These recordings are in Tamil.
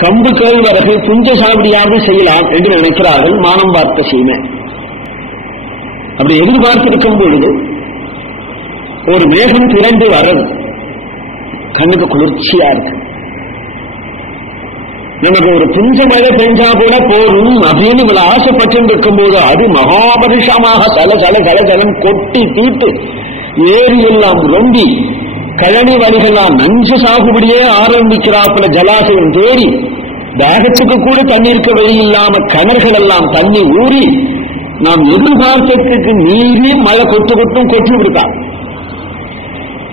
கம்பு கேழ்வரகு புஞ்ச சாவடியாவது செய்யலாம் என்று நினைக்கிறார்கள் மானம் பார்த்த சீமை. அப்படி எதிர்பார்த்திருக்கும் பொழுது ஒரு மேகம் திரண்டு வர்றது. கண்ணுக்கு குளிர்ச்சியா இருக்கு. நமக்கு ஒரு புஞ்ச மழை பெஞ்சா கூட போதும் அப்படின்னு இவ்வளவு ஆசைப்பட்டு இருக்கும் போது அது மகாபரிஷமாக சல சல சல சலம் கொட்டி தீட்டு ஏரி எல்லாம் ரொம்பி கழனி வழிகள்லாம் நஞ்சு சாகுபடியே ஆரம்பிக்கிறாப்புல ஜலாசயம் தேடி தாகத்துக்கு கூட தண்ணீருக்கு வழி இல்லாம கிணறுகள் எல்லாம் தண்ணி ஊறி நாம் எதிர்பார்த்ததுக்கு நீரி மழை கொட்டு கொட்டும் கொட்டி விடுத்தா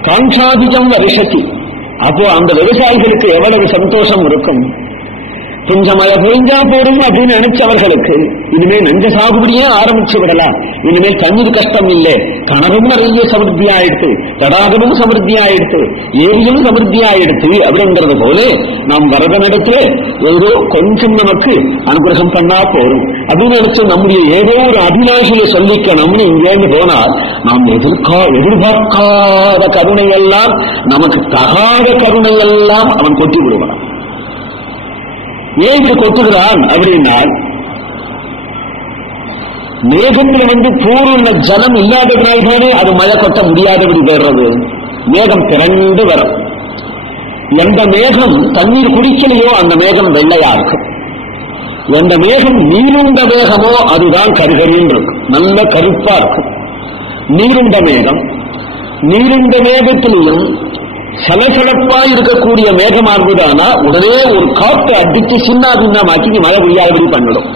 காங்காதிஜம் வருஷத்தி அப்போ அந்த விவசாயிகளுக்கு எவ்வளவு சந்தோஷம் இருக்கும்? கொஞ்சம் மழை பொழிஞ்சா போடும் அப்படின்னு நினைச்சவர்களுக்கு இனிமே நஞ்ச சாகுபடியே ஆரம்பிச்சு விடலாம். இனிமேல் தண்ணீர் கஷ்டம் இல்லை. கனவும் நிறைய சமிருத்தி ஆயிடுத்து தடாகமும் சமிருத்தி ஆயிடுத்து ஏரியும் சமிருத்தி ஆயிடுத்து அப்படிங்கிறது போல நாம் வரதனிடத்துல ஏதோ கொஞ்சம் நமக்கு அனுகிரகம் பண்ணா போரும் அப்படின்னு நினைச்சு நம்முடைய ஏதோ ஒரு அபிலாஷையை சொல்லிக்கணும்னு இங்கேருந்து போனால் நாம் எதிர்கா எதிர்பார்க்காத கருணையெல்லாம் நமக்கு தகாத கருணையெல்லாம் அவன் கொட்டி விடுவான் ஏன் இப்படி கொட்டுகிறான் அப்படின்னா மேகத்தில் வந்து பூர்ண ஜலம் இல்லாததுனால்தானே அது மழை கொட்ட முடியாதபடி பெறுறது மேகம் திரண்டு வரும். எந்த மேகம் தண்ணீர் குடிக்கலையோ அந்த மேகம் வெள்ளையா இருக்கும். எந்த மேகம் நீருண்ட மேகமோ அதுதான் கருகரின்னு இருக்கும் நல்ல கருப்பா இருக்கும். நீருண்ட மேகம். நீருண்ட மேகத்திலையும் சலசலப்பா இருக்கக்கூடிய மேகமா இருந்ததானா உடனே ஒரு காத்து அடிச்சு சின்ன பின்னமாக்கி மழை பெய்யாதபடி பண்ணிடும்.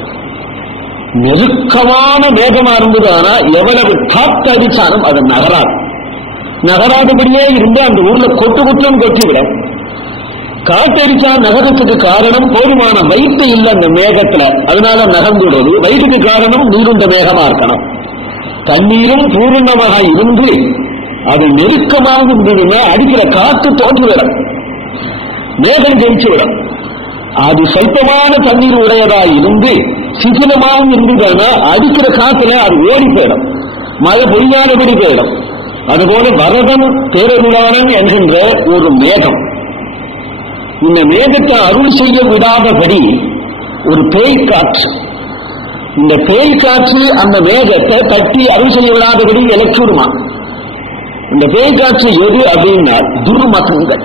நெருக்கமான மேகமா இருந்ததானா எவ்வளவு காத்து அடிச்சாலும் அது நகராது. நகராதபடியே இருந்து அந்த ஊர்ல கொட்டு குற்றம் கொட்டிவிடும் காத்தடிச்சா நகரத்துக்கு காரணம் போதுமான வயிற்று இல்லை அந்த மேகத்துல. அதனால நகர்ந்துடுறது வயிற்றுக்கு காரணம் நீருண்ட மேகமா இருக்கணும். தண்ணீரும் பூர்ணமாக இருந்து அது நெருக்கமாக இருந்ததுன்னா அடிக்கிற காத்து தோற்றுவிடும் மேகம் ஜெயிச்சுவிடும் அது சொல்பமான தண்ணீர் உடையதா இருந்து சிசிலமாகவும் இருந்ததுன்னா அடிக்கிற காத்துல அது ஓடி போயிடும். மழை பொய்யாதபடி போயிடும். அதுபோல வரதன் பேரருளாளன் என்கின்ற ஒரு மேகம். இந்த மேகத்தை அருள் செய்ய விடாதபடி ஒரு பேய் காற்று. இந்த பேய் காற்று அந்த மேகத்தை தட்டி அருள் செய்ய விடாதபடி இலக்கிடுமா இந்த பேய் எது அப்படின்னா துர்மதங்கள்.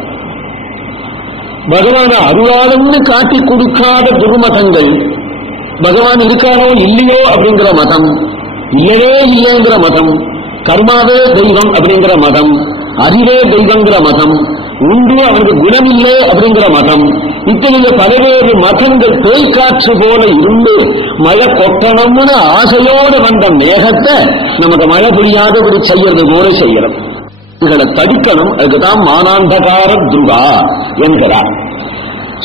பகவான அருளாளம்னு காட்டி கொடுக்காத துர்மதங்கள் பகவான் இருக்காரோ இல்லையோ அப்படிங்கிற மதம் இல்லவே இல்லைங்கிற மதம் கர்மாவே தெய்வம் அப்படிங்கிற மதம் அறிவே தெய்வங்கிற மதம் உண்டு அவனுக்கு குணம் இல்லை அப்படிங்கிற மதம் இத்தகைய பலவேறு மதங்கள் பேய்காற்று போல இருந்து மழை கொட்டணும்னு ஆசையோடு வந்த மேகத்தை நமக்கு மழை புரியாதபடி செய்யறது போல செய்யறோம். இதுகளை தடிக்கணும் அதுக்குதான் மானாந்தகார துருகா என்கிறார்.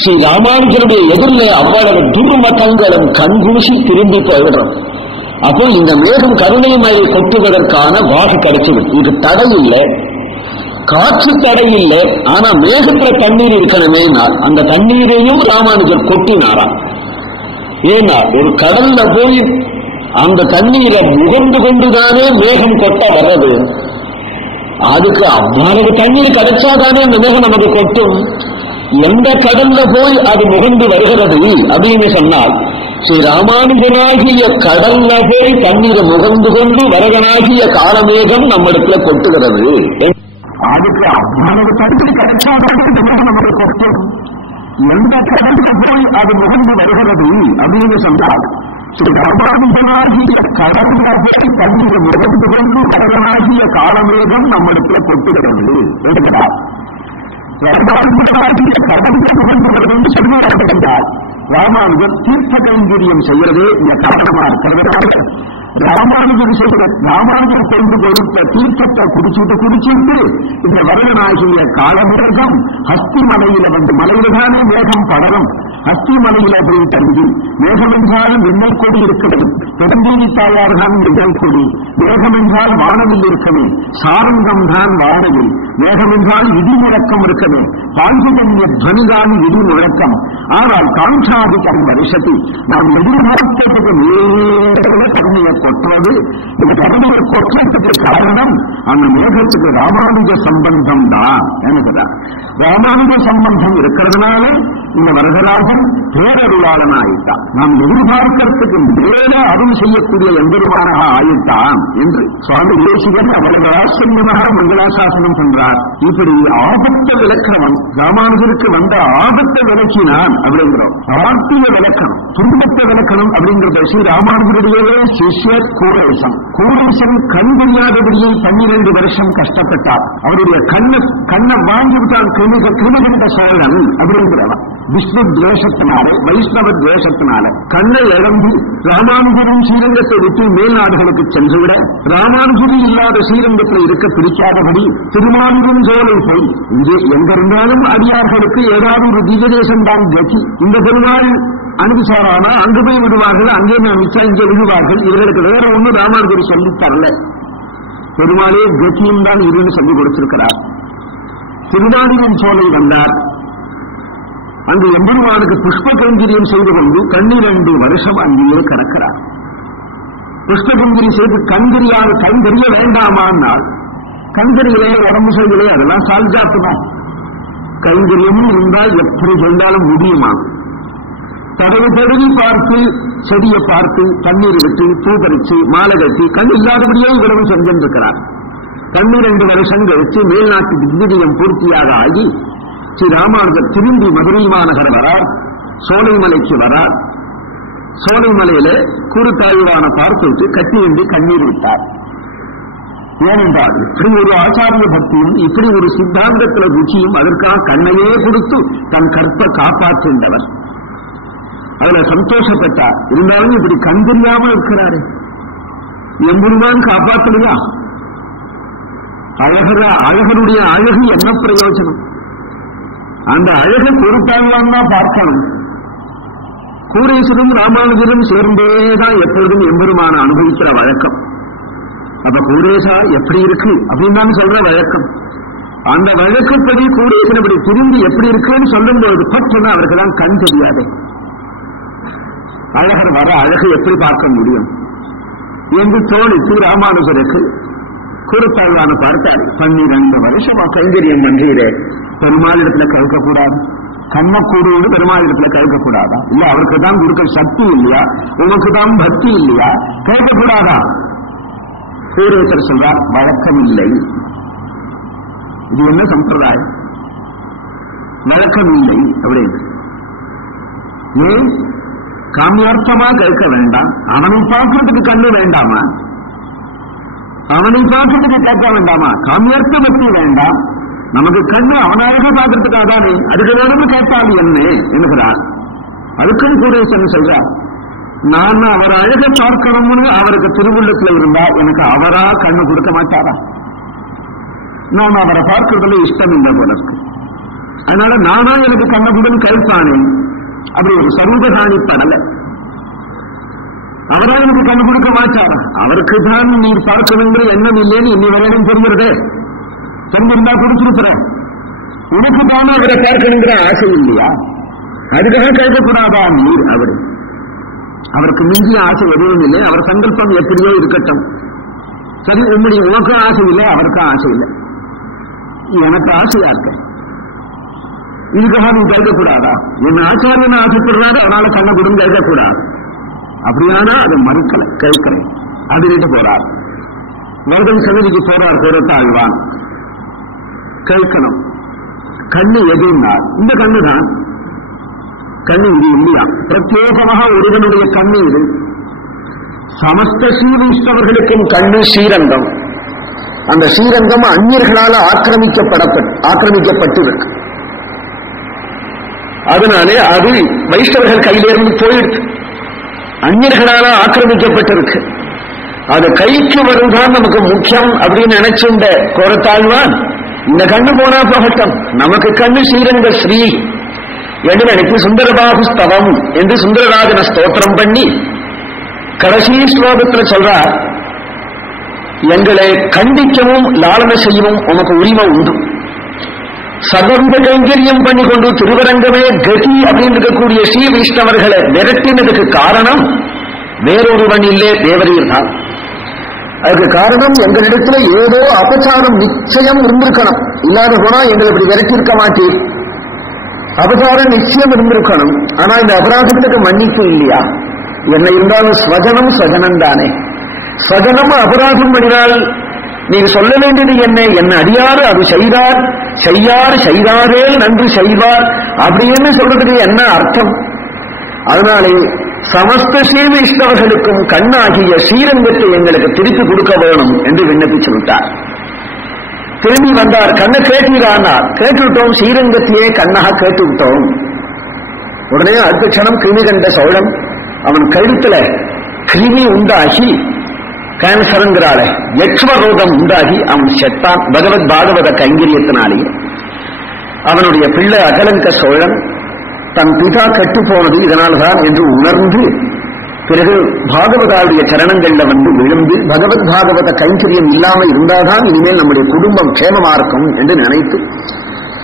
ஸ்ரீ ராமானுஜருடைய எதிரிலே அவ்வளவு துர்மதங்களும் கண்குளிசி திரும்பி போயிடுறோம். அப்போ இந்த மேகம் கருணை மழை கொட்டுவதற்கான வாகு கிடைச்சிடும் இது தடை இல்லை. காற்று தடை இல்லை. ஆனா மேகத்துல தண்ணீர் இருக்கணுமே அந்த தண்ணீரையும் ராமானுஜர் கொட்டினாராம். ஏன்னா ஒரு கடல்ல போய் அந்த தண்ணீரை முகந்து கொண்டுதானே மேகம் கொட்ட வர்றது. அதுக்கு அவ்வளவு தண்ணீர் கிடைச்சாதானே அந்த மேகம் நமக்கு கொட்டும்? எந்த கடல்ல போய் அது முகந்து வருகிறது? அப்படின்னு சொன்னால் ஸ்ரீ ராமானுஜனாகிய கடல்ல போய் தண்ணீரை முகந்து கொண்டு வரகனாகிய காலமேகம் நம்மிடத்துல கொட்டுகிறது. அதுக்கு அவ்வளவு தண்ணீர் கிடைச்சாதான் அந்த மேகம் நமக்கு கொட்டும்? எந்த கடல்ல போய் அது முகந்து வருகிறது? அப்படின்னு சொன்னால் ஸ்ரீ ராமானுஜனாகிய கடல்ல போய் கொண்டு கடலாகிய காலமேகம் நம்மிடத்தில் கொட்டுகிறது எடுக்கிறார் ராமானுஜர் தீர்த்த கைங்கரியம் செய்யறதே இந்த காரணமா இருக்கிறது. ராமானுஜர் சொல்ற ராமானுஜர் கொண்டு கொடுத்த தீர்த்தத்தை குடிச்சுட்டு குடிச்சுட்டு இந்த வருடனாகிய காலமிரகம் ஹஸ்தி மலையில வந்து மலையில்தானே மேகம் படரும். ஹஸ்தி மலையில போய் தங்கி மேகம் என்றாலும் எண்ணெய் கொடி இருக்கிறது. பெருந்தீனி தாயார் தான் எண்ணெய் கொடி. மேகம் என்றால் வானவில் இருக்கவே சாரங்கம் தான் வானவில். மேகம் என்றால் இடி முழக்கம் இருக்கவே பால்குதன்ய துவனிதான் இடி முழக்கம். ஆனால் காஞ்சாதிகரம் வருஷத்தில் நாம் எதிர்பார்த்ததுக்கு நேர கருணையை கொட்டுவது இந்த கருணையை கொற்றத்துக்கு காரணம் அந்த மேகத்துக்கு ராமானுஜ சம்பந்தம் தான். எனக்குதான் ராமானுஜ சம்பந்தம் இருக்கிறதுனால இந்த வரதனாக அவன் பேரருளாளன் ஆயிட்டான் நாம் எதிர்பார்க்கறதுக்கு மேல அருள் செய்யக்கூடிய எம்பெருமானாக ஆயிட்டான் என்று சுவாமி தேசிகன் அவ்வளவு ஆச்சரியமாக மங்களாசாசனம் பண்றார். இப்படி ஆபத்தை விளக்கணவன் ராமானுஜருக்கு வந்த ஆபத்தை விளக்கினான் அப்படிங்கிறோம். ஆத்திய விளக்கணம் துன்பத்தை விளக்கணம் அப்படிங்கிறத ஸ்ரீ ராமானுஜருடைய சிஷ்யர் கூரேசன். கூரேசன் கண் தெரியாதபடியே பன்னிரண்டு வருஷம் கஷ்டப்பட்டார். அவருடைய கண்ணை கண்ணை வாங்கிவிட்டான் கிருமிக கிருமிகண்ட சோழன் அப்படிங்கிறவன். விஷ்ணு துவேஷத்தினால வைஷ்ணவ துவேஷத்தினால கண்ணை இழந்து ராமானுஜரின் ஸ்ரீரங்கத்தை விட்டு மேல்நாடுகளுக்கு சென்றுவிட ராமானுஜரி இல்லாத ஸ்ரீரங்கத்தில் இருக்க பிடிக்காதபடி திருமாலிரும் சோலை போய் இங்கே எங்கிருந்தாலும் அடியார்களுக்கு ஏதாவது ஒரு திவ்யதேசம் தான் கதி இந்த பெருமாள் அனுப்பிச்சாரானா அங்கு போய் விடுவார்கள் அங்கே நான் மிச்சம் இங்கே விடுவார்கள். இவர்களுக்கு வேற ஒண்ணு ராமானுஜரி சொல்லி தரல. பெருமாளே கத்தியும் தான் இருந்து சொல்லி கொடுத்திருக்கிறார். திருநாடியின் சோலை வந்தார். அந்த எம்பெருமானுக்கு புஷ்ப கைங்கரியம் செய்து கொண்டு பன்னிரண்டு வருஷம் அங்கேயே கிடக்கிறார். புஷ்ப கைங்கரி செய்து கண்கரியால் கண் தெரிய வேண்டாமானால் கண்கரிகளே உடம்பு செய்யலே அதெல்லாம் சால்ஜாத்து கைங்கரியமும் இருந்தால் எப்படி சென்றாலும் முடியுமா? தடவு தடவி பார்த்து செடியை பார்த்து தண்ணீர் விட்டு பூ பறிச்சு மாலை கட்டி கண் இல்லாதபடியே இவ்வளவு செஞ்சிருக்கிறார். பன்னிரண்டு வருஷம் கழித்து மேல்நாட்டு விஜயம் பூர்த்தியாக ஆகி ஸ்ரீ ராமானுஜர் திரும்பி மதுரை மாநகர் வரார் சோலைமலைக்கு வரார். சோலைமலையில குறுத்தாழ்வான பார்த்துவிட்டு கட்டி வந்து கண்ணீர் விட்டார். ஏனென்றால் இப்படி ஒரு ஆச்சாரிய பக்தியும் இப்படி ஒரு சித்தாந்தத்துல ருச்சியும் அதற்காக கண்ணையே கொடுத்து தன் கற்ப காப்பாற்றுகின்றவர். அதுல சந்தோஷப்பட்டார். இருந்தாலும் இப்படி கண் தெரியாம இருக்கிறாரு. எம்பெருமான் காப்பாற்றலையா அழகர அழகருடைய அழகு என்ன பிரயோஜனம்? அந்த அழகு பொறுத்தாங்களான் தான் பார்க்கணும். கூரேசரும் ராமானுஜரும் சேர்ந்தேதான் எப்பொழுதும் எம்பெருமான அனுபவிக்கிற வழக்கம். அப்ப கூரேசா எப்படி இருக்கு அப்படின்னு தான் சொல்ற வழக்கம். அந்த வழக்கப்படி கூரேசன் இப்படி திரும்பி எப்படி இருக்குன்னு சொல்லும்போது பற்றுனா அவருக்கெல்லாம் கண் தெரியாது. அழகர் வர அழகு எப்படி பார்க்க முடியும்? என்று தோழித்து ராமானுஜருக்கு குருத்தாழ்வான பார்த்தார். பன்னிரண்டு வருஷமா கைங்கரியம் பண்றீரே. பெருமாள் இடத்துல கழுக்கக்கூடாது. கண்ணக்கூடோடு பெருமாள் இடத்துல கழுக்கக்கூடாதா? இல்ல அவருக்கு தான் கொடுக்க சக்தி இல்லையா? உனக்கு தான் பக்தி இல்லையா? கேட்கக்கூடாதா சூரியத்தர் சொல்றார் வழக்கம் இல்லை இது என்ன சம்பிரதாயம்? வழக்கம் இல்லை அப்படின்னு. ஏன்? காமியார்த்தமா கேட்க வேண்டாம். அவனை பார்க்கறதுக்கு கண்ணு வேண்டாமா? அவனை பார்க்கறதுக்கு கேட்க வேண்டாமா? காமியார்த்த பக்தி வேண்டாம்? நமக்கு கண்ணு அவனாக பார்க்கறதுக்காக தானே? அதுக்கு வேணும்னு கேட்டால் என்ன? என்கிறார் அதுக்கும் கூடேசன் சொல்றார் நான் அவர் அழக பார்க்கணும்னு அவருக்கு திருவுள்ளத்துல இருந்தா எனக்கு அவரா கண்ணு கொடுக்க மாட்டாரா? நான் அவரை பார்க்கறதுல இஷ்டம் இல்லை போல இருக்கு. அதனால நானா எனக்கு கண்ணகுடன் கழிப்பானே அப்படி ஒரு சர்வதானி படல. அவரா எனக்கு கண்ணு கொடுக்க மாட்டாரா? அவருக்கு தான் நீர் பார்க்கணுங்கிற எண்ணம் இல்லைன்னு இன்னி வரையும் புரிஞ்சிருதே தெரிஞ்சிருந்தா கொடுத்திருக்கிற உனக்கு தானே அவரை பார்க்கணுங்கிற ஆசை இல்லையா? அதுக்காக கேட்கக்கூடாதா நீர் அவரு. அவருக்கு மிஞ்சிய ஆசை எதுவும் இல்லை. அவர் சங்கல்பம் எப்படியோ இருக்கட்டும். சரி உங்களுடைய உனக்கும் ஆசை இல்லை அவருக்கும் ஆசை இல்லை. எனக்கு ஆசையா இருக்க. இதுக்காக நீ கேட்கக்கூடாதா என் ஆச்சாரியன் ஆசைப்படுறாரு? அதனால கண்ண கொடுங்க கேட்கக்கூடாது அப்படியானா அது மறுக்கல கேட்கிறேன் அதுகிட்ட போறார் வருடன் சங்கதிக்கு போறார் பொறுத்தாழ்வான் கேட்கணும். கண்ணு எதுன்னா இந்த கண்ணு தான் கண்ணு இது இல்லையா? பிரத்யேகமாக ஒருவனுடைய கண்ணு இது. சமஸ்த ஸ்ரீவைஷ்ணவர்களுக்கும் கண்ணு ஸ்ரீரங்கம். அந்த ஸ்ரீரங்கம் அந்நியர்களால் ஆக்கிரமிக்கப்படப்பட்டு ஆக்கிரமிக்கப்பட்டிருக்கு. அதனாலே அது வைஷ்ணவர்கள் கையிலிருந்து போயிருக்கு. அந்நியர்களால ஆக்கிரமிக்கப்பட்டிருக்கு. அது கைக்கு வரும்தான் நமக்கு முக்கியம் அப்படின்னு நினைச்சுண்ட கோரத்தாழ்வான் இந்த கண்ணு போனா போகட்டும். நமக்கு கண்ணு ஸ்ரீரங்க ஸ்ரீ. என்று நினைத்து சுந்தரபாகு ஸ்தவம் என்று சுந்தரராஜன ஸ்தோத்திரம் பண்ணி கடைசி ஸ்லோகத்தில் சொல்றார் எங்களை கண்டிக்கவும் லாலன செய்யவும் உனக்கு உரிமை உண்டு. சர்வந்த கைங்கரியம் பண்ணி கொண்டு திருவரங்கமே கதி அப்படின்னு இருக்கக்கூடிய ஸ்ரீ வைஷ்ணவர்களை விரட்டினதுக்கு காரணம் வேறொருவன் இல்லே தேவரீர் தான். அதுக்கு காரணம் எங்களிடத்துல ஏதோ அபச்சாரம் நிச்சயம் இருந்திருக்கணும். இல்லாத போனா எங்களை இப்படி விரட்டியிருக்க மாட்டீர் அபசாரம் நிச்சயம் இருந்திருக்கணும். ஆனா இந்த அபராதத்துக்கு மன்னிப்பு இல்லையா? என்ன இருந்தாலும் ஸ்வஜனம் ஸ்வஜனம் தானே. ஸ்வஜனம் அபராதம் பண்ணினால் நீங்க சொல்ல வேண்டியது என்ன? என்ன அடியாறு அது செய்தார். செய்யார் செய்தாரே நன்றி செய்வார். அப்படின்னு சொல்றதுக்கு என்ன அர்த்தம்? அதனாலே சமஸ்த ஸ்ரீவைஷ்ணவர்களுக்கும் கண்ணாகிய ஸ்ரீரங்கத்தை எங்களுக்கு திருப்பி கொடுக்க வேணும் என்று விண்ணப்பிச்சு விட்டார் திரும்பி வந்தார். கண்ணை கேட்டீரானார் கேட்டுவிட்டோம். ஸ்ரீரங்கத்தையே கண்ணாக கேட்டு விட்டோம் உடனே அடுத்த க்ஷணம் கிருமி கண்ட சோழன் அவன் கழுத்துல கிருமி உண்டாகி கேன்சருங்கிறாளே யக்ஷ்மரோகம் உண்டாகி அவன் செத்தான். பகவத் பாகவத கைங்கரியத்தினாலேயே. அவனுடைய பிள்ளை அகலங்க சோழன் தன் பிதா கெட்டு போனது இதனால்தான் என்று உணர்ந்து பிறகு பாகவதாவுடைய சரணங்கள்ல வந்து விழுந்து பகவத் பாகவத கைங்கரியம் இல்லாமல் இருந்தால்தான் இனிமேல் நம்முடைய குடும்பம் க்ஷேமமா இருக்கும் என்று நினைத்து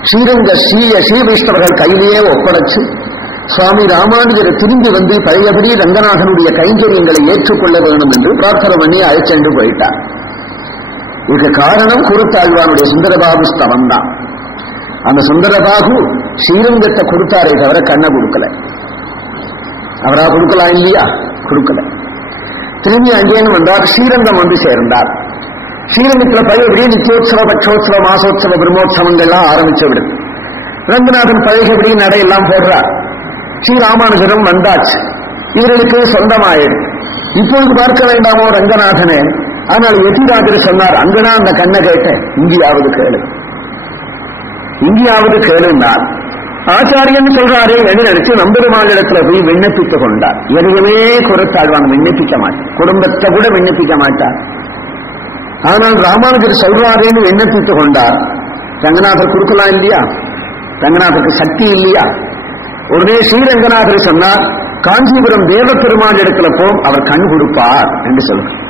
ஸ்ரீரங்க ஸ்ரீய ஸ்ரீ வைஷ்ணவர்கள் கையிலேயே ஒப்படைச்சு சுவாமி ராமானுஜர் திரும்பி வந்து பழையபடி ரங்கநாதனுடைய கைங்கரியங்களை ஏற்றுக்கொள்ள வேண்டும் என்று பிரார்த்தனை பண்ணி அழைச்சென்று போயிட்டார். இதுக்கு காரணம் குருத்தாழ்வானுடைய சுந்தரபாபு ஸ்தவம் தான் அந்த சுந்தரபாகு ஸ்ரீரங்கத்தை கொடுத்தாரே தவிர கண்ணை கொடுக்கல. அவரா கொடுக்கலாம் இல்லையா? கொடுக்கல. திரும்பி அங்கேயும் வந்தார் ஸ்ரீரங்கம் வந்து சேர்ந்தார். ஸ்ரீரங்கத்துல பழையபடியே நித்தியோத்சவ பட்சோத்சவ மாசோத்சவ பிரம்மோத்சவங்கள்லாம் ஆரம்பிச்சு விடுது. ரங்கநாதன் பழையபடி நடையெல்லாம் போடுறார். ஸ்ரீராமானுஜரும் வந்தாச்சு. இவர்களுக்கு சொந்தமாயிடும் இப்பொழுது பார்க்க வேண்டாமோ ரங்கநாதனே? ஆனால் எதிராஜர் சொன்னார் அங்கதான் அந்த கண்ணை கேட்டேன். இங்கேயாவது கேளு. இங்கேயாவது கேளுன்னார் ஆச்சாரியன் சொல்றாரே என்று நினைச்சு நம்பெருமானிடத்துல போய் விண்ணப்பித்துக் கொண்டார். எதையுமே குறைத்தாழ்வான் விண்ணப்பிக்க மாட்டார் குடும்பத்தை கூட விண்ணப்பிக்க மாட்டார் ஆனால் ராமானுஜர் சொல்றாரேன்னு விண்ணப்பித்துக் கொண்டார். ரங்கநாதர் கொடுக்கலாம் இல்லையா? ரங்கநாதருக்கு சக்தி இல்லையா? உடனே ஸ்ரீரங்கநாதர் சொன்னார் காஞ்சிபுரம் தேவ பெருமாள் இடத்துல போம் அவர் கண் கொடுப்பார் என்று சொல்றார்.